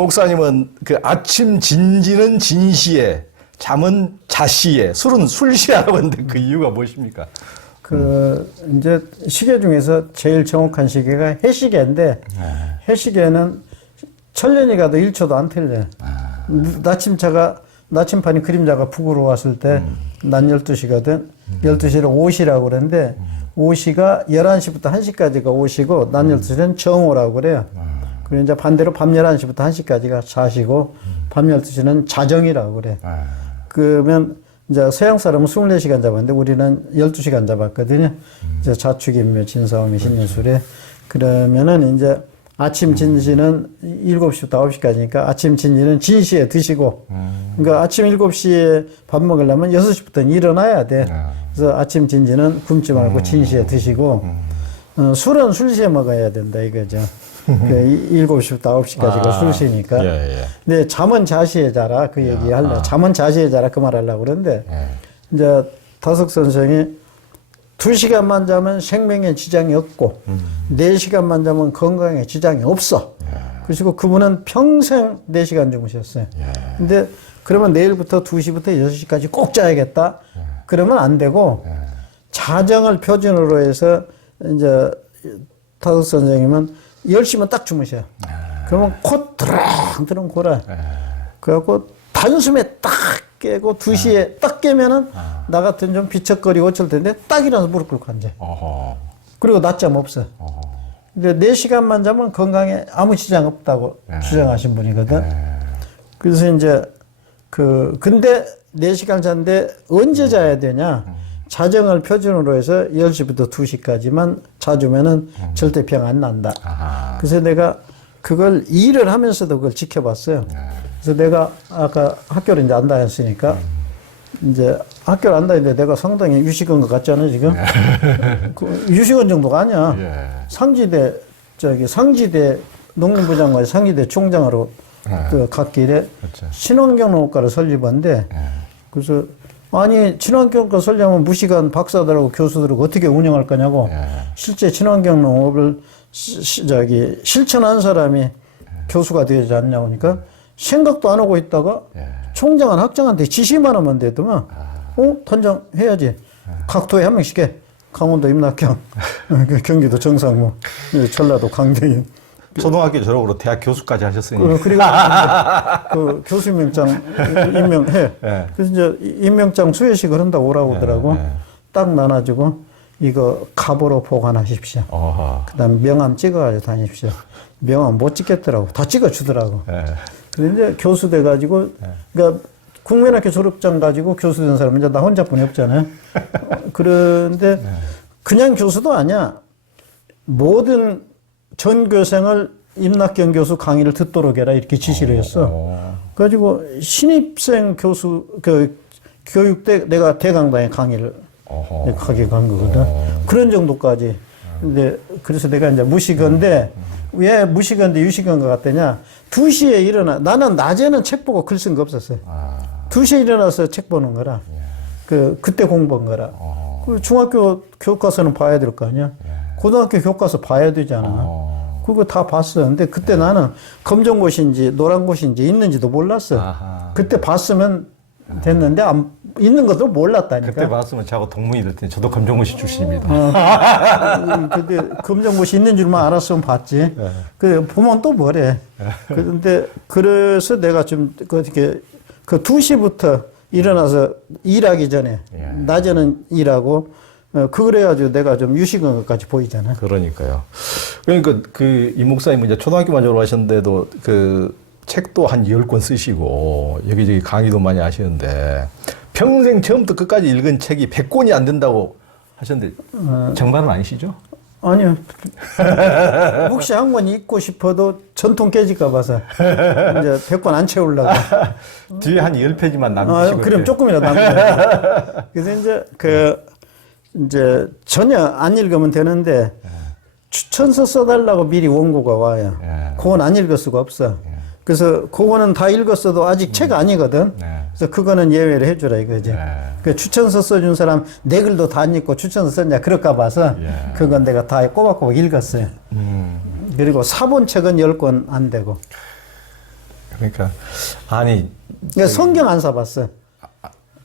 목사님은 그 아침 진지는 진시에, 잠은 자시에, 술은 술시라고 하는데 그 이유가 무엇입니까? 이제 시계 중에서 제일 정확한 시계가 해시계인데, 해시계는 천년이 가도 1초도 안 틀려요. 나침판이 그림자가 북으로 왔을 때, 낮 12시거든. 12시를 오시라고 그러는데, 오시가 11시부터 1시까지가 오시고, 낮 12시는 정오라고 그래요. 그리고 이제 반대로 밤 11시부터 1시까지가 자시고, 밤 12시는 자정이라고 그래. 그러면, 이제 서양 사람은 24시간 잡았는데, 우리는 12시간 잡았거든요. 이제 자축인묘, 진사오미, 신유술에. 그러면은 이제, 아침 진시는 7시부터 9시까지니까 아침 진시는 진시에 드시고, 그러니까 아침 7시에 밥 먹으려면 6시부터 일어나야 돼. 그래서 아침 진시는 굶지 말고 진시에 드시고, 술은 술시에 먹어야 된다 이거죠. 그 7시부터 9시까지가 술시니까. 근데 잠은 자시에 자라 그 얘기 할래. 잠은 자시에 자라 그 말 하려고 그러는데, 이제 다석 선생이 2시간만 자면 생명에 지장이 없고, 4시간만 자면 건강에 지장이 없어. 그리고 그분은 평생 4시간 주무셨어요. 근데 그러면 내일부터 2시부터 6시까지 꼭 자야겠다? 그러면 안 되고, 자정을 표준으로 해서, 이제, 타석 선생님은 10시면 딱 주무셔요. 그러면 코 드렁드렁 골아요. 그래갖고 단숨에 딱 깨고 2시에 딱 깨면은 나 같은 좀 비척거리고 어쩔 텐데 딱 일어나서 무릎 꿇고 앉아요. 그리고 낮잠 없어요. 근데 4시간만 자면 건강에 아무 지장 없다고 주장하신 분이거든. 그래서 이제 근데 4시간 자는데 언제 자야 되냐? 자정을 표준으로 해서 10시부터 2시까지만 자주면은 절대 병 안 난다. 그래서 내가 그걸 일을 하면서도 그걸 지켜봤어요. 그래서 내가 아까 학교를 이제 안 다녔으니까 이제 학교를 안 다니는데 내가 상당히 유식한 것 같잖아, 지금. 유식한 정도가 아니야. 상지대 농림부 장관이 상지대 총장으로 각 길에 친환경농업과를 설립한데, 그래서 아니 친환경과 설립하면 무식한 박사들하고 교수들하고 어떻게 운영할 거냐고. 실제 친환경농업을 실천한 사람이 교수가 되지 않냐고 하니까 생각도 안 하고 있다가 총장은 학장한테 지시만 하면 되더만, 단장 해야지. 각도에 한 명씩 해. 강원도 임낙경, 경기도 정상무, 전라도 강대인. 초등학교 졸업으로 대학 교수까지 하셨으니. 그리고 그 교수 임명장 임명해. 그래서 이제 임명장 수여식을 한다고 오라고 하더라고. 딱 나눠주고 이거 갑으로 보관하십시오. 그다음 명함 찍어가지고 다니십시오. 명함 못 찍겠더라고. 다 찍어주더라고. 그래서 이제 교수 돼가지고, 그러니까 국민학교 졸업장 가지고 교수 된 사람은 이제 나 혼자뿐이 없잖아요. 그런데 그냥 교수도 아니야. 모든 전교생을 임낙경 교수 강의를 듣도록 해라 이렇게 지시를 했어. 그래가지고 신입생 교수 교육 때 내가 대강당에 강의를 가게 간 거거든. 그런 정도까지. 근데 그래서 내가 이제 무식한데 왜 무식한데 유식한 것 같더냐? 2시에 일어나. 나는 낮에는 책 보고 글 쓴 거 없었어요. 2시에 일어나서 책 보는 거라. 그때 공부한 거라. 그 중학교 교과서는 봐야 될 거 아니야? 고등학교 교과서 봐야 되잖아. 그거 다 봤어. 근데 그때 나는 검정고시인지 노란고시인지 있는지도 몰랐어. 그때 봤으면 됐는데 있는 것도 몰랐다니까. 그때 봤으면 저하고 동문이 될 텐데 저도 검정고시 출신입니다. 근데 검정고시 있는 줄만 알았으면 봤지. 그 보면 또 뭐래. 그런데 그래서 내가 좀 어떻게 2시부터 일어나서 일하기 전에 낮에는 일하고 그래가지고 내가 좀 유식한 것까지 보이잖아. 그러니까요. 그러니까 이 목사님은 이제 초등학교만 졸업하셨는데도 책도 한 10권 쓰시고 여기저기 강의도 많이 하시는데 평생 처음부터 끝까지 읽은 책이 100권이 안 된다고 하셨는데 정말은 아니시죠? 아니요. 혹시 한 권 읽고 싶어도 전통 깨질까 봐서 이제 100권 안 채우려고. 뒤에 한 10페이지만 남기시고. 그럼 조금이라도 남겨요. 그래서 이제 전혀 안 읽으면 되는데 추천서 써달라고 미리 원고가 와요. 그건 안 읽을 수가 없어. 그래서 그거는 다 읽었어도 아직 책 아니거든. 그래서 그거는 예외를 해주라 이거지. 그 추천서 써준 사람 내 글도 다 안 읽고 추천서 썼냐 그럴까 봐서 그건 내가 다 꼬박꼬박 읽었어요. 그리고 사본 책은 10권 안 되고. 그러니까 아니 그러니까 성경 안 사봤어.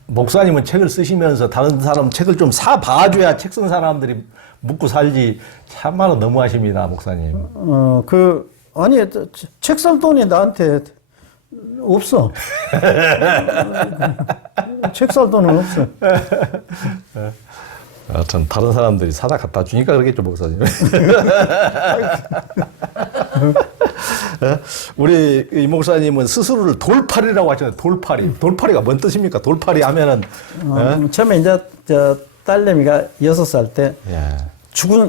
목사님은 책을 쓰시면서 다른 사람 책을 좀 사 봐줘야 책 쓴 사람들이 묵고 살지. 참말로 너무하십니다, 목사님. 아니, 책 살 돈이 나한테 없어. 책 살 돈은 없어. 전 다른 사람들이 사다 갖다 주니까 그러겠죠, 목사님. 우리 이 목사님은 스스로를 돌팔이라고 하시는데 돌팔이. 돌팔이가 뭔 뜻입니까? 돌팔이 하면은 처음에 이제 딸내미가 6살 때 예.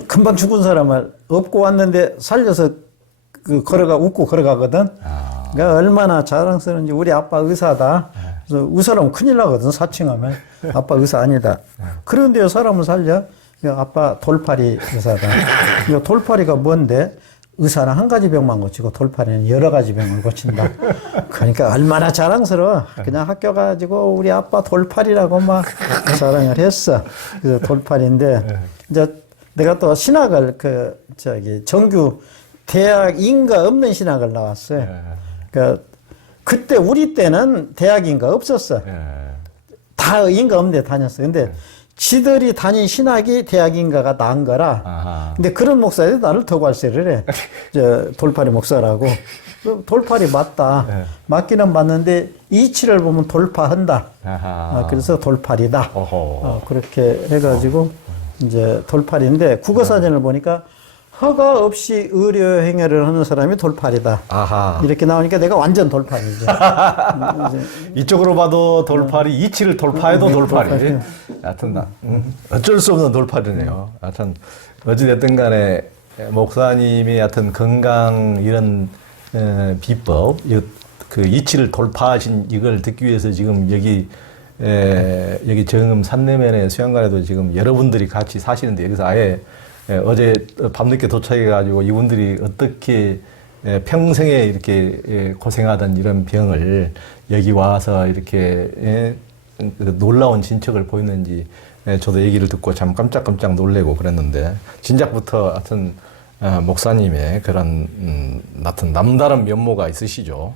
금방 죽은 사람을 업고 왔는데 살려서 웃고 걸어가거든. 그러니까 얼마나 자랑스러운지 우리 아빠 의사다. 그래서 의사라면 큰일 나거든, 사칭하면. 아빠 의사 아니다. 그런데 사람을 살려? 아빠 돌팔이 의사다. 그러니까 돌팔이가 뭔데? 의사는 한 가지 병만 고치고 돌팔이는 여러 가지 병을 고친다. 그러니까 얼마나 자랑스러워. 그냥 학교 가지고 우리 아빠 돌팔이라고 막 자랑을 했어. 그래서 돌팔인데, 이제 내가 또 신학을 정규 대학 인가 없는 신학을 나왔어요. 그러니까 그때 우리 때는 대학 인가 없었어. 다 인가 없는 데 다녔어. 근데 지들이 다닌 신학이 대학 인가가 나은 거라. 근데 그런 목사들이 나를 덕발세를 해. 돌팔이 목사라고. 돌팔이 맞다. 맞기는 맞는데 이치를 보면 돌파한다. 그래서 돌팔이다. 그렇게 해가지고 이제 돌팔인데 국어사전을 보니까 허가 없이 의료 행위를 하는 사람이 돌팔이다. 이렇게 나오니까 내가 완전 돌팔이지. 이쪽으로 봐도 돌팔이, 이치를 돌파해도 돌팔이. 하여튼 어쩔 수 없는 돌팔이네요. 하여튼 어찌됐든 간에 목사님이 하여튼 건강 이런 비법, 그 이치를 돌파하신 이걸 듣기 위해서 지금 여기 정음 산내면의 수양관에도 지금 여러분들이 같이 사시는데 여기서 아예 어제 밤늦게 도착해가지고 이분들이 어떻게 평생에 이렇게 고생하던 이런 병을 여기 와서 이렇게 놀라운 진척을 보였는지 저도 얘기를 듣고 참 깜짝깜짝 놀래고 그랬는데 진작부터 하여튼 목사님의 그런 하여튼 남다른 면모가 있으시죠.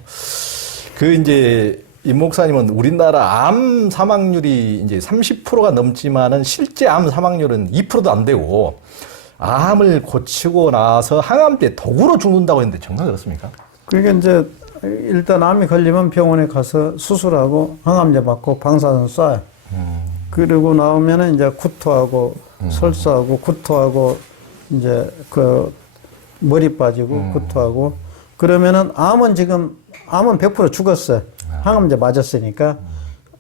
이제 이 목사님은 우리나라 암 사망률이 이제 30%가 넘지만은 실제 암 사망률은 2%도 안 되고 암을 고치고 나서 항암제 독으로 죽는다고 했는데 정말 그렇습니까? 그러니까 이제 일단 암이 걸리면 병원에 가서 수술하고 항암제 맞고 방사선 쏴요. 그리고 나오면은 이제 구토하고 설사하고 구토하고 이제 머리 빠지고 구토하고 그러면은 암은 100% 죽었어요. 항암제 맞았으니까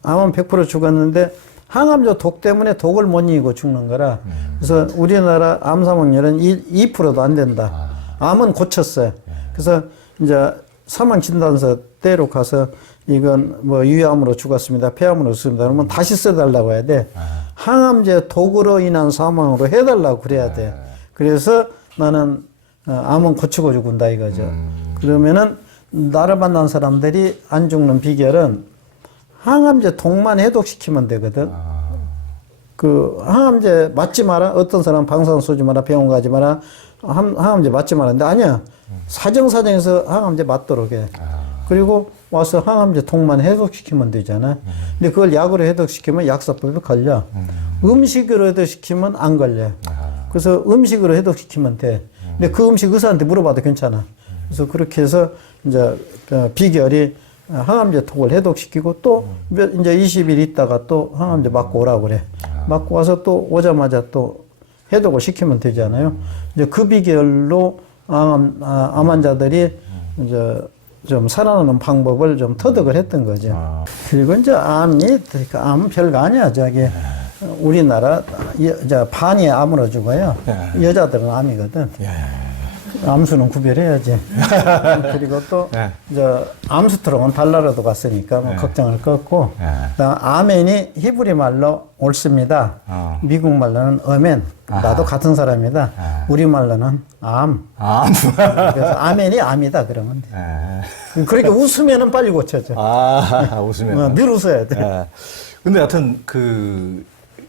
암은 100% 죽었는데 항암제 독 때문에 독을 못 이기고 죽는 거라. 그래서 우리나라 암 사망률은 2%도 안 된다. 암은 고쳤어요. 그래서 이제 사망 진단서 때로 가서 이건 뭐 유암으로 죽었습니다. 폐암으로 죽습니다. 그러면 다시 써달라고 해야 돼. 항암제 독으로 인한 사망으로 해달라고 그래야 돼. 그래서 나는 암은 고치고 죽는다 이거죠. 그러면은 나를 만난 사람들이 안 죽는 비결은 항암제 독만 해독시키면 되거든. 항암제 맞지 마라. 어떤 사람 방사선 쏘지 마라. 병원 가지 마라. 항암제 맞지 마라. 근데 아니야. 사정사정해서 항암제 맞도록 해. 그리고 와서 항암제 독만 해독시키면 되잖아. 근데 그걸 약으로 해독시키면 약사법에 걸려. 음식으로 해독시키면 안 걸려. 그래서 음식으로 해독시키면 돼. 근데 그 음식 의사한테 물어봐도 괜찮아. 그래서 그렇게 해서 이제 비결이 항암제 독을 해독시키고 또 이제 20일 있다가 또 항암제 맞고 오라고 그래. 맞고 와서 또 오자마자 또 해독을 시키면 되잖아요. 이제 그 비결로 암 환자들이 이제 좀 살아나는 방법을 좀 터득을 했던 거죠. 그리고 이제 암 별거 아니야. 우리나라 반이 암으로 죽어요. 여자들은 암이거든. 암수는 구별해야지. 그리고 또 이제 암수트롱은 달나라도 갔으니까 뭐 걱정을 껐고, 아멘이 히브리 말로 옳습니다. 미국 말로는 어멘. 나도 같은 사람이다. 우리 말로는 암. 그래서 아멘이 암이다 그러면 돼. 그러니까 웃으면은 빨리 고쳐져. 웃으면 늘 웃어야 돼. 근데 하여튼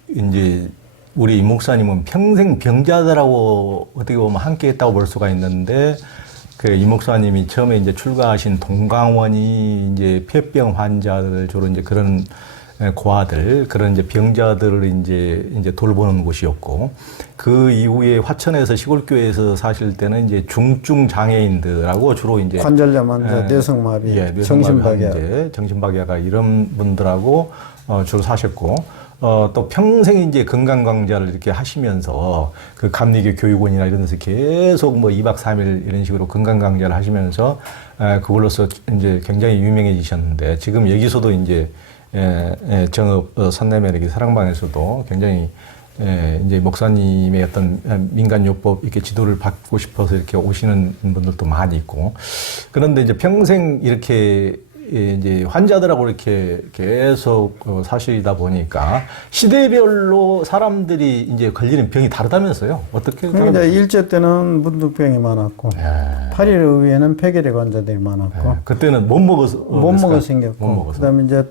이제 우리 임 목사님은 평생 병자들하고 어떻게 보면 함께 했다고 볼 수가 있는데 그 이 목사님이 처음에 이제 출가하신 동강원이 이제 폐병 환자들 주로 이제 그런 고아들 그런 이제 병자들을 이제 돌보는 곳이었고 그 이후에 화천에서 시골교회에서 사실 때는 이제 중증 장애인들하고 주로 이제 관절염 환자, 뇌성마비, 뇌성마비 정신박약, 환자, 정신박약 이런 분들하고 주로 사셨고 또 평생 이제 건강 강좌를 이렇게 하시면서 그 감리교 교육원이나 이런 데서 계속 뭐 2박 3일 이런 식으로 건강 강좌를 하시면서 그걸로서 이제 굉장히 유명해지셨는데 지금 여기서도 이제 정읍 선내매력이 사랑방에서도 굉장히 이제 목사님의 어떤 민간요법 이렇게 지도를 받고 싶어서 이렇게 오시는 분들도 많이 있고 그런데 이제 평생 이렇게 이제 환자들하고 이렇게 계속 사시다 보니까 시대별로 사람들이 이제 걸리는 병이 다르다면서요? 어떻게? 그러니까 일제 때는 문둥병이 많았고 8일 이후에는 폐결핵 환자들이 많았고 그때는 못 먹어서 생겼고 못 먹어서. 그다음에 이제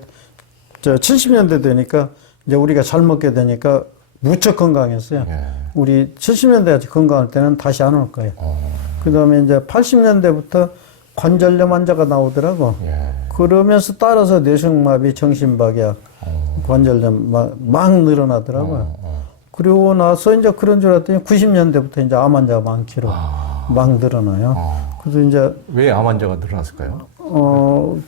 70년대 되니까 이제 우리가 잘 먹게 되니까 무척 건강했어요. 우리 70년대 건강할 때는 다시 안 올 거예요. 그다음에 이제 80년대부터 관절염 환자가 나오더라고. 그러면서 따라서 뇌성마비, 정신박약, 관절염 막 늘어나더라고요. 그리고 나서 이제 그런 줄 알았더니 90년대부터 이제 암 환자가 많기로 막 늘어나요. 그래서 이제 왜 암 환자가 늘어났을까요?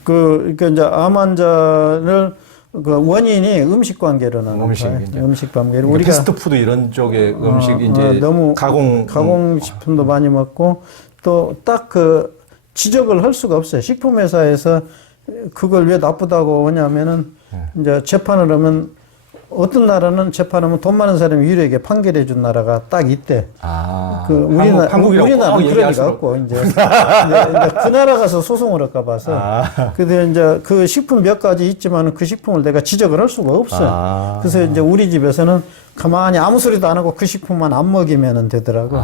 그러니까 이제 암 환자를 그 원인이 음식 관계로 나는 거예요. 음식 관계로 우리가 패스트푸드 이런 쪽의 음식 이제 너무 가공 식품도 많이 먹고 또 딱 그 지적을 할 수가 없어요. 식품회사에서 그걸 왜 나쁘다고 하냐면은 이제 재판을 하면 어떤 나라는 재판하면 돈 많은 사람이 유리하게 판결해 준 나라가 딱 있대. 그 우리나라는 그런 리가 없고 이제 그 나라 가서 소송을 할까 봐서. 근데 이제 그 식품 몇 가지 있지만 그 식품을 내가 지적을 할 수가 없어요. 그래서 이제 우리 집에서는 가만히 아무 소리도 안 하고 그 식품만 안 먹이면 되더라고.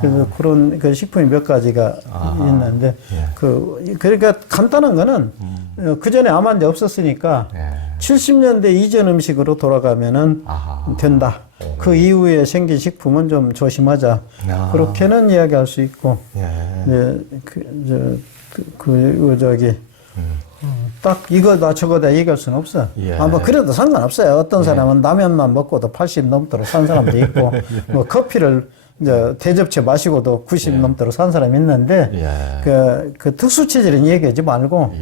그래서 그런 그 식품이 몇 가지가 있는데 그러니까 간단한 거는 그 전에 암 환자 없었으니까 70년대 이전 음식으로 돌아가면은 된다. 그 이후에 생긴 식품은 좀 조심하자. 그렇게는 이야기할 수 있고. 딱 이거다 저거다 얘기할 수는 없어. 뭐 그래도 상관없어요. 어떤 사람은 라면만 먹고도 80 넘도록 산 사람도 있고, 뭐 커피를 이제 대접채 마시고도 90 넘도록 산 사람이 있는데, 그 특수 체질은 얘기하지 말고,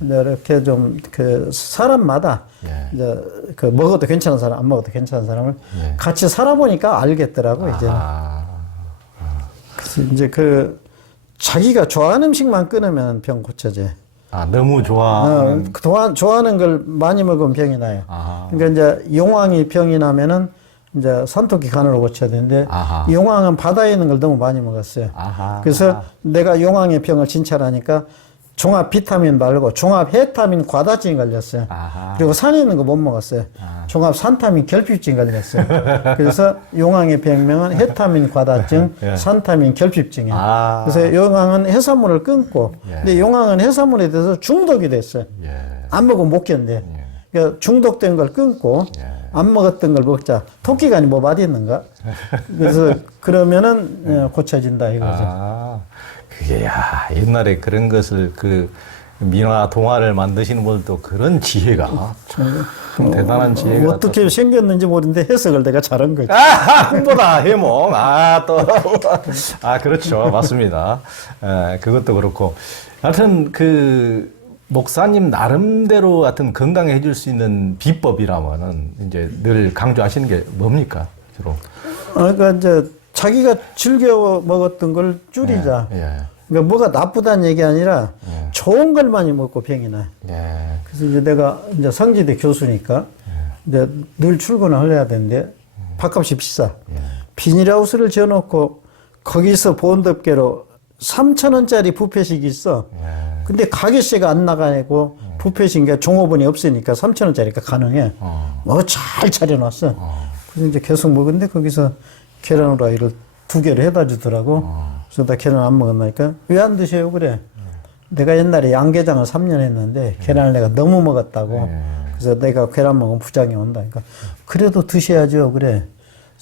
이렇게 좀 그 사람마다 이제 그 먹어도 괜찮은 사람, 안 먹어도 괜찮은 사람을 같이 살아보니까 알겠더라고, 이제. 그래서 이제 그 자기가 좋아하는 음식만 끊으면 병 고쳐져. 너무 좋아하는 걸 많이 먹으면 병이 나요. 그러니까 이제 용왕이 병이 나면은 이제 산토끼 간으로 고쳐야 되는데 용왕은 바다에 있는 걸 너무 많이 먹었어요. 그래서 내가 용왕의 병을 진찰하니까 종합 비타민 말고 종합 헤타민 과다증이 걸렸어요. 그리고 산에 있는 거 못 먹었어요. 종합 산타민 결핍증이 걸렸어요. 그래서 용왕의 병명은 헤타민 과다증, 산타민 결핍증이에요. 그래서 용왕은 해산물을 끊고, 근데 용왕은 해산물에 대해서 중독이 됐어요. 안 먹으면 못 견뎌. 그러니까 중독된 걸 끊고 안 먹었던 걸 먹자. 토끼가 아니 뭐 맛이 있는가? 그래서 그러면은 고쳐진다 이거죠. 그게 옛날에 그런 것을 그 민화 동화를 만드시는 분들도 그런 지혜가 좀 대단한 지혜가 어떻게 생겼는지 모르는데 해석을 내가 잘한 거지. 흥보다 해몽 그렇죠. 맞습니다. 그것도 그렇고 하여튼 그 목사님 나름대로 하여튼 건강해 줄 수 있는 비법이라면은 이제 늘 강조하시는 게 뭡니까 주로? 그러니까 이제 자기가 즐겨 먹었던 걸 줄이자. 그러니까 뭐가 나쁘다는 얘기 아니라 좋은 걸 많이 먹고 병이 나요. 그래서 이제 내가 이제 상지대 교수니까 이제 늘 출근을 해야 되는데 밥값이 비싸. 비닐하우스를 지어놓고 거기서 보온덮개로 3,000원짜리 뷔페식이 있어. 근데 가게세가 안 나가고 뷔페식이 종업원이 없으니까 3,000원짜리가 가능해. 뭐 잘 차려놨어. 그래서 이제 계속 먹는데 거기서 계란 후라이를 2개를 해다 주더라고. 그래서 나 계란 안 먹었나니까 왜 안 드세요? 그래. 내가 옛날에 양계장을 3년 했는데 계란을 내가 너무 먹었다고. 그래서 내가 계란 먹으면 부작용이 온다니까. 그래도 드셔야죠. 그래.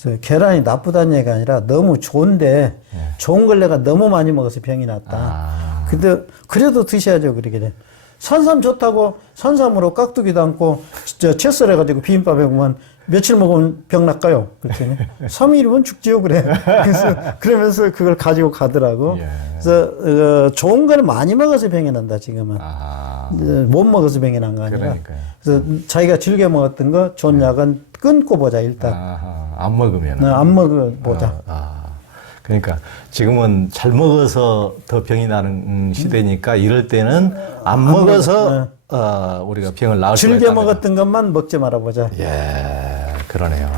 그래서 계란이 나쁘다는 얘기가 아니라 너무 좋은데 좋은 걸 내가 너무 많이 먹어서 병이 났다. 근데 그래도 드셔야죠. 그러게 돼. 산삼 좋다고 산삼으로 깍두기도 않고 진짜 채썰 해가지고 비빔밥에 보면 며칠 먹으면 병 날까요? 그랬더니 3일이면 죽지요 그래. 그래서 그러면서 그걸 가지고 가더라고. 예. 그래서 좋은 걸 많이 먹어서 병이 난다 지금은. 아, 못 먹어서 병이 난 거 아니라. 그러니까요. 그래서 자기가 즐겨 먹었던 거 좋은 약은 끊고 보자 일단. 아하, 안 먹으면. 안 먹어 보자. 그러니까 지금은 잘 먹어서 더 병이 나는 시대니까 이럴 때는 안 먹어서 우리가 병을 나을 수가 즐겨 있다. 먹었던 것만 먹지 말아 보자. 예, 그러네요.